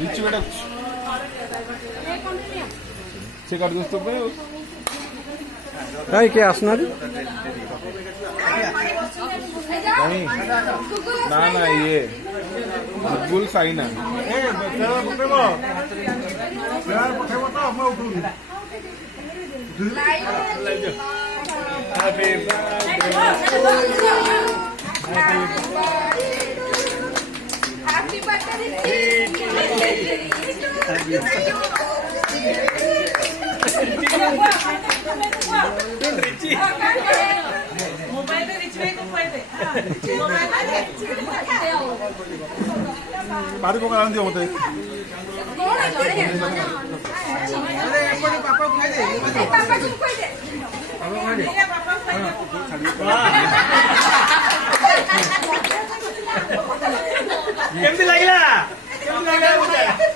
ରିଚି ବେଟା ସେ କାଟି ଦୋସ୍ତ ପାଇଁ ଆଉ କାହିଁ କିଏ ଆସୁନାହାନ୍ତି? କାହିଁ ନା ନା ଇଏ ବୁଲ ସାଇନା मारी पका दियो मते केमती लागला